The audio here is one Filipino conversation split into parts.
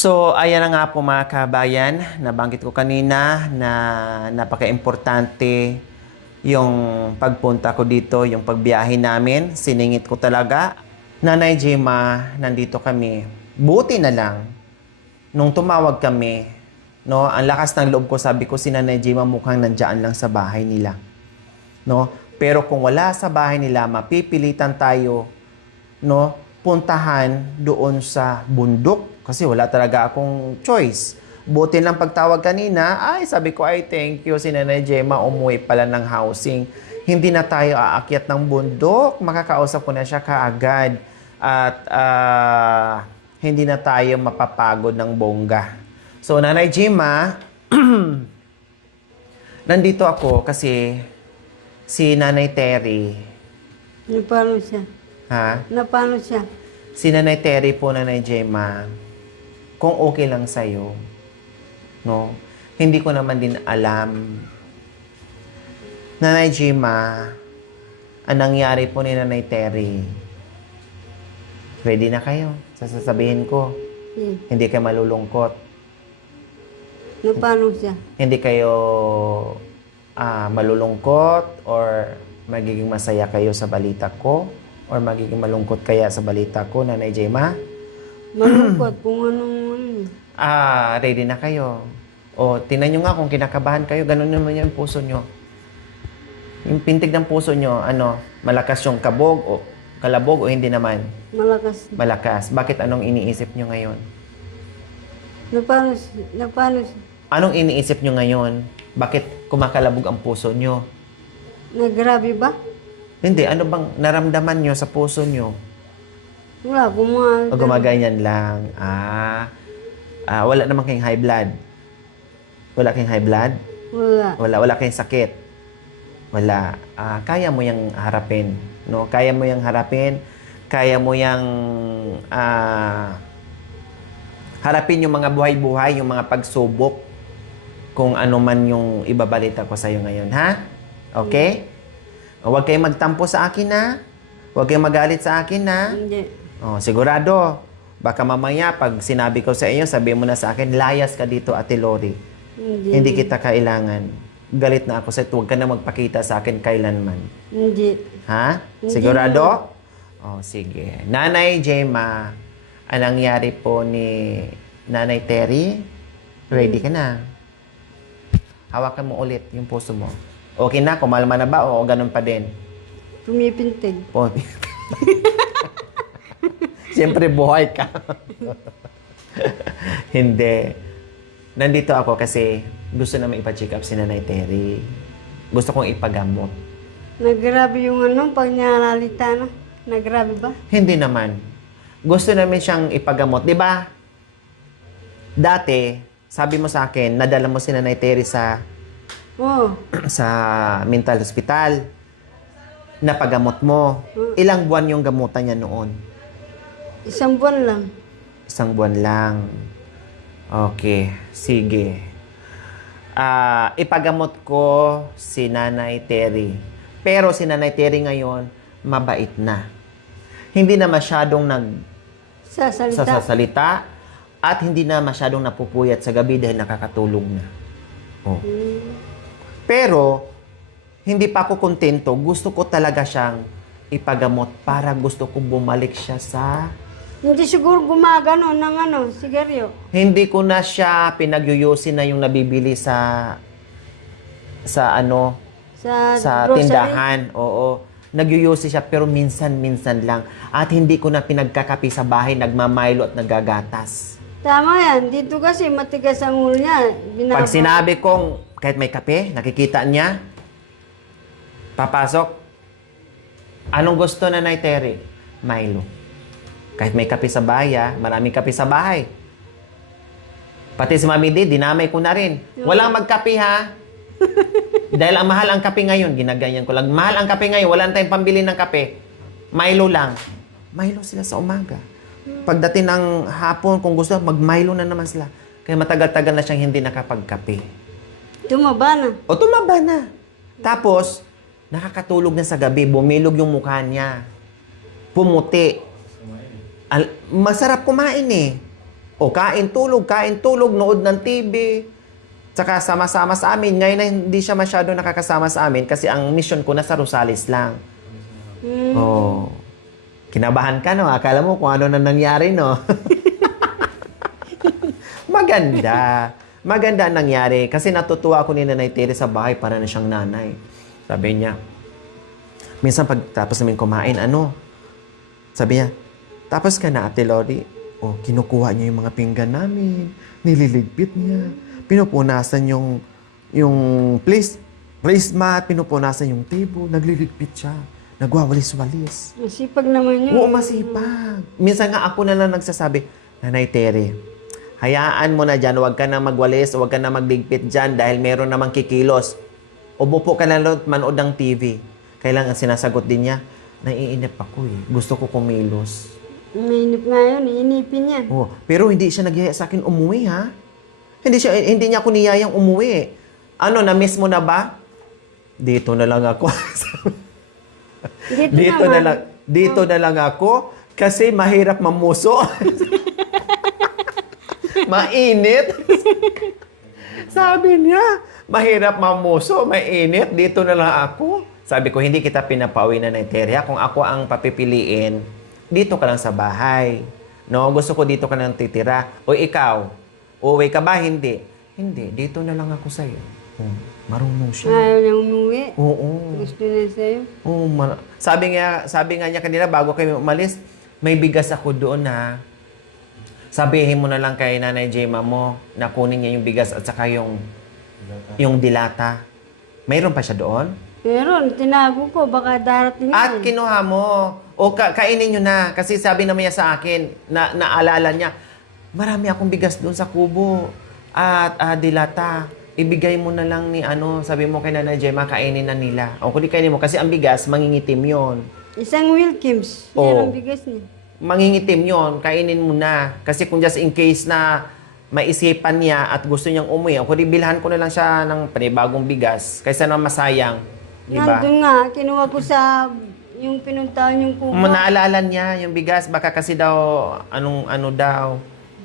So, ayan na nga po mga kabayan, nabanggit ko kanina na napaka-importante yung pagpunta ko dito, yung pagbiyahe namin. Siningit ko talaga. Nanay Gemma, nandito kami. Buti na lang, nung tumawag kami, no, ang lakas ng loob ko, sabi ko si Nanay Gemma mukhang nandiyan lang sa bahay nila. No? Pero kung wala sa bahay nila, mapipilitan tayo, no, puntahan doon sa bundok kasi wala talaga akong choice. Buti lang pagtawag kanina, ay sabi ko, ay thank you si Nanay Gemma, umuwi pala ng housing. Hindi na tayo aakyat ng bundok, makakausap ko na siya kaagad. At hindi na tayo mapapagod ng bongga. So Nanay Gemma, nandito ako kasi si Nanay Terry. Napano siya? Ha? Napano siya? Si Nanay Terry po, Nanay Gemma, kung okay lang sa'yo, no? Hindi ko naman din alam. Nanay Gemma, ang nangyari po ni Nanay Terry, ready na kayo? Sasabihin ko, hindi kayo malulungkot. Napano siya? Hindi kayo malulungkot or magiging masaya kayo sa balita ko? Or magiging malungkot kaya sa balita ko, Nanay Gemma? Malungkot kung anong Ready na kayo. O, tingnan nyo nga kung kinakabahan kayo, ganun naman yung puso nyo. Yung pintig ng puso nyo, malakas yung kabog o kalabog o hindi naman? malakas. Malakas. Bakit anong iniisip nyo ngayon? Napano siya? Napano siya? Anong iniisip nyo ngayon? Bakit kumakalabog ang puso nyo? Nagrabe ba? Hindi, ano bang naramdaman nyo sa puso nyo? Wala, O gumaganyan lang. Wala naman kayong high blood. Wala kayong high blood? Wala. Wala kayong sakit. Wala. Kaya mo yang harapin, no? Kaya mo yang harapin. Kaya mo yang harapin yung mga buhay-buhay, yung mga pagsubok kung ano man yung ibabalita ko sa iyo ngayon, ha? Okay? Huwag kayong magtampo sa akin, ha? Huwag kayong magalit sa akin, ha? Hindi. Sigurado. Baka mamaya, pag sinabi ko sa iyo, sabi mo na sa akin, layas ka dito, Ate Lori. Hindi kita kailangan. Galit na ako sa ito. Huwag ka na magpakita sa akin kailanman. Hindi. Ha? Hindi Sigurado? Sige. Nanay Gemma, ang nangyari po ni Nanay Terry, ready ka na. Hawakan mo ulit yung puso mo. Okay na? Kumalma na ba? O ganun pa din? Pumipintig. Siyempre, buhay ka. Hindi. Nandito ako kasi gusto naman ipa-check up si Nanay Terry. Gusto kong ipagamot. Nagrabe yung pag niyalalita na. Nagrabe ba? Hindi naman. Gusto namin siyang ipagamot. Di ba? Dati, sabi mo sa akin, nadala mo si Nanay Terry sa mental hospital. Napagamot mo. Ilang buwan yung gamutan niya noon? 1 buwan lang. 1 buwan lang. Okay. Sige. Ipagamot ko si Nanay Terry. Pero si Nanay Terry ngayon, mabait na. Hindi na masyadong sasalita at hindi na masyadong napupuyat sa gabi dahil nakakatulog na. Pero, hindi pa ako kontento. Gusto ko talaga siyang ipagamot para gusto ko bumalik siya sa... Hindi siguro gumagano ng sigaryo. Hindi ko na siya pinagyuyusin na yung nabibili sa Sa grocery. tindahan. Oo. Nagyuyusi siya pero minsan-minsan lang. At hindi ko na pinagkakapi sa bahay, nagmamaylo at nagagatas. Tama yan. Dito kasi matigas ang ulo niya. Pag sinabi kong kahit may kape, nakikita niya, papasok. Anong gusto na Nanay Terry? Milo. Kahit may kape sa bahay, maraming kape sa bahay. Pati si Mami D, dinamay ko na rin. Walang magkape, ha? Dahil ang mahal ang kape ngayon, ginaganyan ko lang. Mahal ang kape ngayon, wala tayong pambili ng kape. Milo lang. Milo sila sa umaga. Pagdating ng hapon, kung gusto, mag-Milo na naman sila. Kaya matagal-tagal na siyang hindi nakapagkape. Tumaba na. Tumaba na. Tapos, nakakatulog na sa gabi, bumilog yung mukha niya. Pumuti. Masarap kumain eh. O kain, tulog, nood ng TV. Tsaka sama-sama sa amin. Ngayon na hindi siya masyado nakakasama sa amin kasi ang mission ko nasa Rosales lang. Oh. Kinabahan ka, no? Akala mo kung ano na nangyari, no? Maganda. Maganda ang nangyari. Kasi natutuwa ako ni Nanay Tere sa bahay para na siyang nanay. Sabi niya, minsan pagtapos namin kumain, sabi niya, tapos ka na, Ate Lori. O, kinukuha niya yung mga pinggan namin. Nililigpit niya. Pinupunasan yung placemat, pinupunasan yung table. Nagliligpit siya. Nagwawalis-walis. Masipag naman yun. Oo, masipag. Minsan nga ako na lang nagsasabi, Nanay Tere, hayaan mo na dyan, huwag ka na magwalis, huwag ka na magligpit dyan dahil meron namang kikilos. Umupo ka na lang manood ng TV. Kailangan sinasagot din niya, naiinip ako eh. Gusto ko kumilos. Mainip nga yun, iinipin yan. Oh, pero hindi siya nagyaya sa akin umuwi, ha? Hindi niya ako niyayang umuwi. Na-miss mo na ba? Dito na lang ako. Dito na lang ako kasi mahirap mamuso. Mainit. Sabi niya, mahirap mamuso, mainit, dito na lang ako. Sabi ko, hindi kita pinapauwi na ng Teria. Kung ako ang papipiliin, dito ka lang sa bahay. No, gusto ko dito ka lang titira. O ikaw, uuwi ka ba? Hindi. Hindi, dito na lang ako sa'yo. Marunong siya. Ayaw niya umuwi. Oo. Gusto na sa'yo. Oo, sabi nga niya kanina bago kayo umalis, may bigas ako doon ha. Sabihin mo na lang kay Nanay Gemma mo na kunin niya yung bigas at saka yung dilata. Mayroon pa siya doon? Meron, tinago ko, baka darating At yan. kinuha mo. O kainin nyo na. Kasi sabi naman niya sa akin, naalala niya, marami akong bigas doon sa kubo. At dilata. Ibigay mo na lang ni sabi mo kay Nanay Gemma, kainin na nila. O kundi kainin mo, kasi ang bigas, mangingitim yon. Isang Wilkins. Oo. Yan ang bigas niya. Mangingitim yon, kainin mo na. Kasi kung just in case na maisipan niya at gusto niyang umuwi, o kundi bilhan ko na lang siya ng panibagong bigas kaysa na masayang. Diba? Nandun nga, kinuha ko sa yung pinuntahan yung kubo. Naalala niya yung bigas, baka kasi daw, daw,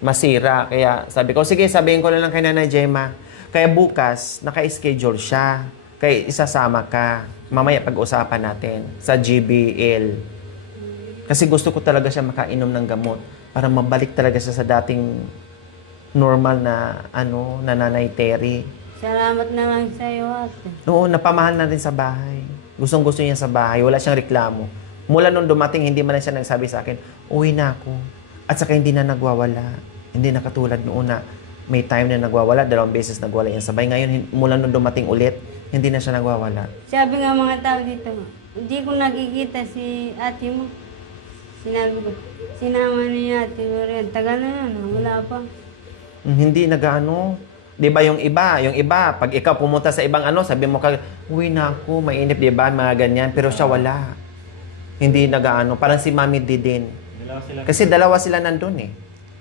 masira. Kaya sabi ko, sige, sabihin ko na lang kay Nanay Gemma. Kaya bukas, naka-schedule siya. Kaya isasama ka. Mamaya pag-usapan natin sa GBL. Kasi gusto ko talaga siya makainom ng gamot para mabalik talaga siya sa dating normal na Nanay Terry. Salamat na lang sa'yo, ate. Oo, napamahal na rin sa bahay. Gustong-gusto niya sa bahay. Wala siyang reklamo. Mula nung dumating, hindi man lang siya nagsabi sa akin, uwi na ako. At saka hindi na nagwawala. Hindi na katulad noon na may time na nagwawala, 2 beses nagwala yung sabay. Ngayon, mula nung dumating ulit, hindi na siya nagwawala. Sabi nga mga tao dito, hindi ko nakikita si ate mo. Sinabi ko, sinama niya ate mo rin. Tagal na yun, wala pa. Hindi nag-ano. Di ba yung iba, pag ikaw pumunta sa ibang sabi mo uwi na ako, mainip, di ba, mga ganyan. Pero siya wala. Hindi nag-ano. Parang si Mami D din. Kasi dalawa sila nandun eh.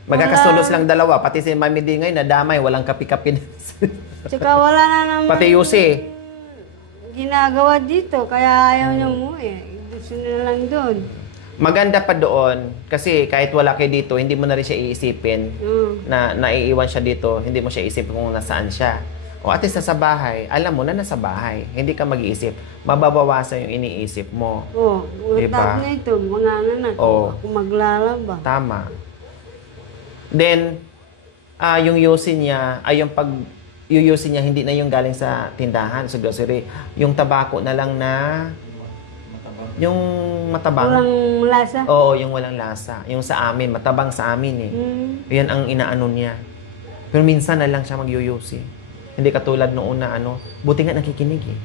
Magkakasulos lang dalawa. Pati si Mami D ngayon, nadamay, walang kapi-kapi. Tsaka wala na naman Pati Yusi. ginagawa dito, kaya ayaw niya umuwi. Gusto nila lang doon. Maganda pa doon, kasi kahit wala kayo dito, hindi mo na rin siya iisipin na naiiwan siya dito, hindi mo siya isipin kung nasaan siya. O at least nasa bahay, alam mo na nasa bahay, hindi ka mag-iisip, mababawasan yung iniisip mo. Oo, Diba? na ito, mga anak, Oo. ako maglalaba. Tama. Then, yung yusin niya, yung yuyusin niya, hindi na yung galing sa tindahan, sa grocery. Yung tabako na lang na, yung matabang. Walang lasa. Oo, yung walang lasa. Yung sa amin, matabang sa amin eh. Yan ang inaano niya. Pero minsan na lang siya magyuyusi. Hindi katulad noon na buti nga nakikinig eh.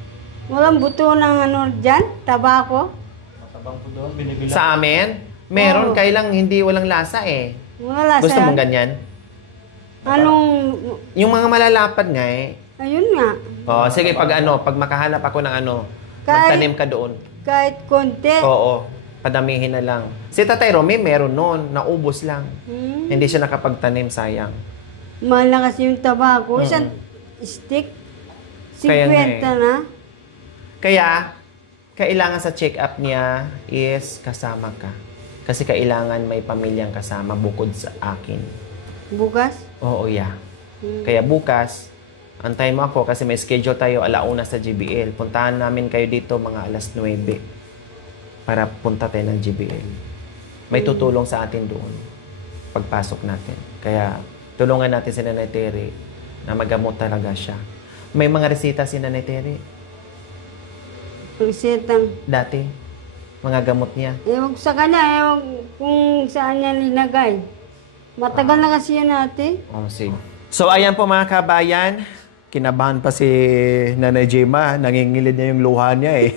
Walang buto ng dyan, tabako. Matabang po doon, binibila. Sa amin, meron, Oo. kailang hindi walang lasa eh. Wala lasa. Gusto mong ganyan? Anong, Yung mga malalapad nga eh. ayun nga, Oh, sige, pag makahanap ako ng Kahit- magtanim ka doon. kahit konti. Oo, padamihin na lang. Si Tatay Romy, meron noon, naubos lang. Hindi siya nakapagtanim, sayang. Mahal na kasi yung tabako. Isang stick, Kaya nga 50 na. Kaya, kailangan sa check-up niya is kasama ka. Kasi kailangan may pamilyang kasama bukod sa akin. Bukas? Oo, yeah. Hmm. Kaya bukas, antayin mo ako kasi may schedule tayo 1:00 sa GBL. Puntahan namin kayo dito mga 9:00 para punta tayo ng GBL. May tutulong sa atin doon pagpasok natin. Kaya tulungan natin si Nanay Terry na magamot talaga siya. May mga resita si Nanay Terry Resetang. dati. Mga gamot niya. Ewan ko sa kanya, ewan kung saan niya linagay. Matagal na kasi yan ate. Oh, sige. So, ayan po mga kabayan. Kinabahan pa si Nanay Gemma. Nangingilid niya yung luha niya eh.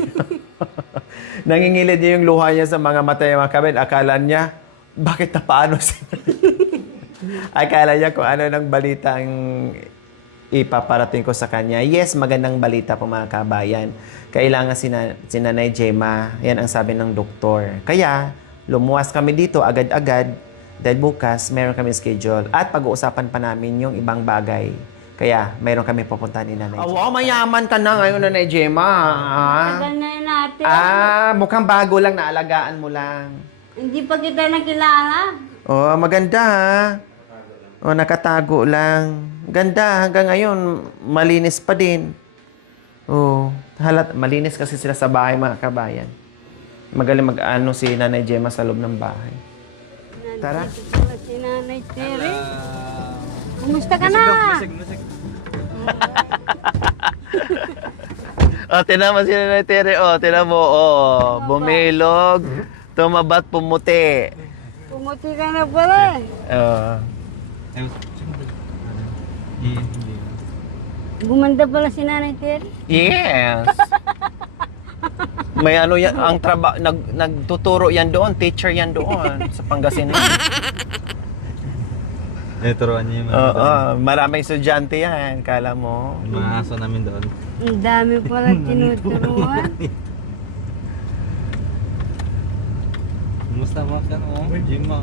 Nangingilid niya yung luha niya sa mga mata niya mga kabayan. Akala niya, bakit na paano si Akala niya kung ano ng balita ang ipaparating ko sa kanya. Yes, magandang balita po mga kabayan. Kailangan si Nanay Gemma. Yan ang sabi ng doktor. Kaya, lumuwas kami dito agad-agad. Dahil bukas, meron kami schedule. At pag-uusapan pa namin yung ibang bagay. Kaya, meron kami pupuntahan ni Nanay Gemma. Wow, mayaman ka na ngayon, Nanay Gemma. Matagal na yun ate. Mukhang bago lang, naalagaan mo lang. Hindi pa kita nakilala. Oh, maganda ha. Oh, nakatago lang. Ganda, hanggang ngayon, malinis pa din. Oh, malinis kasi sila sa bahay, mga kabayan. Magaling mag-ano si Nanay Gemma sa loob ng bahay. Tara. Nandito pala si Nanay Terry. Kumusta ka na? Oh, tinan mo si Nanay Terry. Oh, tinan mo. Oh, bumilog. Tumabat, pumuti. Pumuti ka na pala. Oh. Gumanda pala si Nanay Terry. Yes. May ano yan, ang nagtuturo yan doon, teacher yan doon sa Pangasinan. Turuan niya yung Oo, maraming estudyante yan, kala mo. mga aso namin doon. Ang dami pala tinuturuan. Kumusta mo ka no? Jim mo.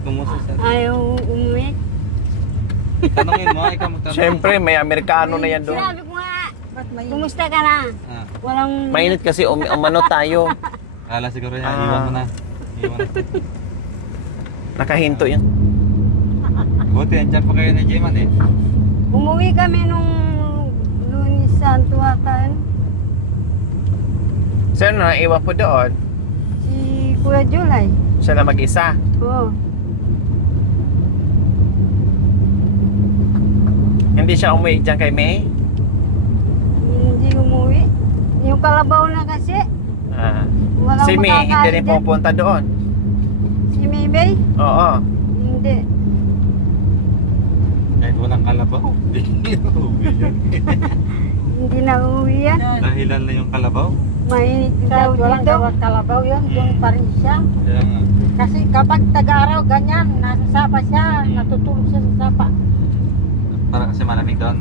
Kumusta sa? Ayaw umuwi. Tanungin mo, ikaw magtanong. Siyempre, may Amerikano na yan doon. Sinabi ko nga, kumusta ka na? Ah, Walang... Mainit kasi umano tayo. kala siguro yan, iwan mo na. Iwan na. Nakahinto yun. Buti, andyan pa kayo na Jiman eh. Umuwi kami nung Lunes Santo ata. Sir, naiwan po doon. Si Kuya Julay. Siya na mag-isa. Oo. Hindi siya umuwi dyan kay May. Hindi umuwi. Yung kalabaw na kasi. Ah. Walang Si May, hindi makakain rin dyan. pupunta doon. Si Maybay? Oo. Hindi. Kahit walang kalabaw. Uwi yun. Hindi na uwi yan. Dahilan na yung kalabaw. Mainit daw Walang dito. gawat kalabaw yun, doon pa rin siya. Kaya nga. Kasi kapag tag-araw ganyan, nasa sapa siya, natutulog siya sa sapa. Para kasi malamig doon.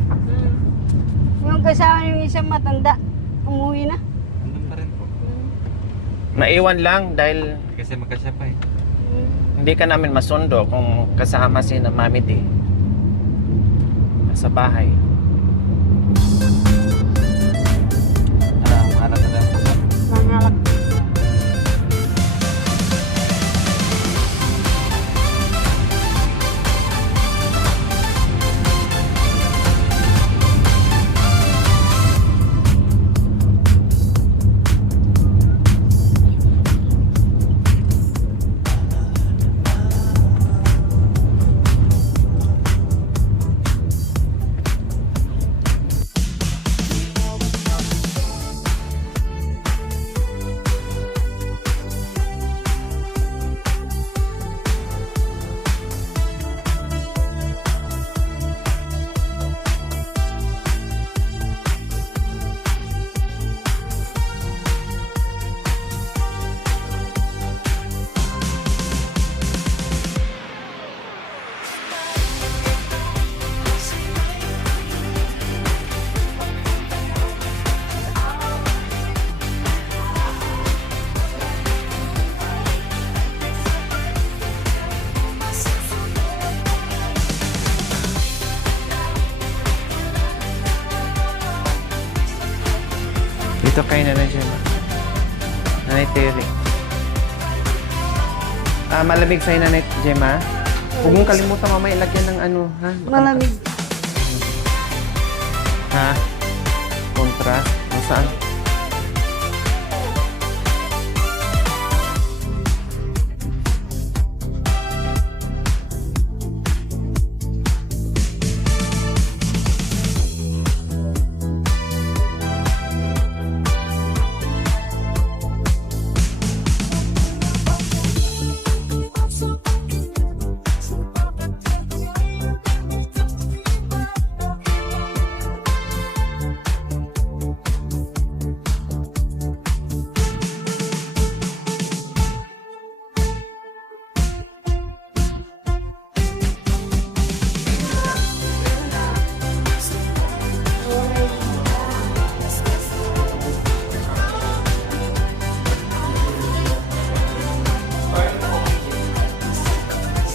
Yung kasama yung isang matanda, umuwi na. Andun pa rin po. Naiwan lang dahil Kasi magkasya pa eh. hindi ka namin masundo kung kasama si na Mami D sa bahay. Mahanap na lang. Nangalak. Dito kayo na Gemma. Nanay Terry. Malamig sa'yo, Nanay Gemma? Huwag mong kalimutan mamaya ilagyan ng ano, ha? Malamig. Ha? Contrast? Saan?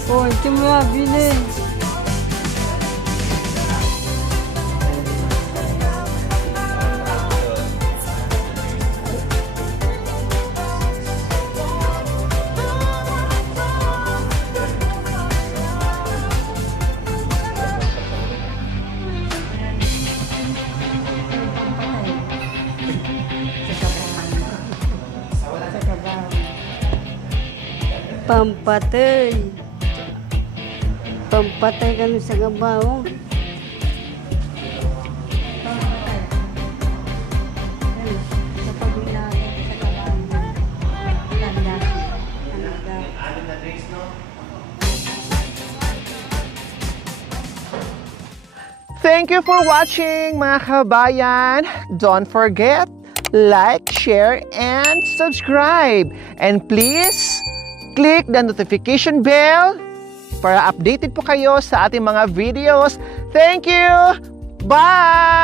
Oh, ito mo nga, bili. Pampatay. Pampatay ka nun sa gabaw. Kapag ginagawa sa kabahan mo, tanda. Thank you for watching, mga kabayan. Don't forget, like, share, and subscribe. And please, click the notification bell para updated po kayo sa ating mga videos. Thank you! Bye!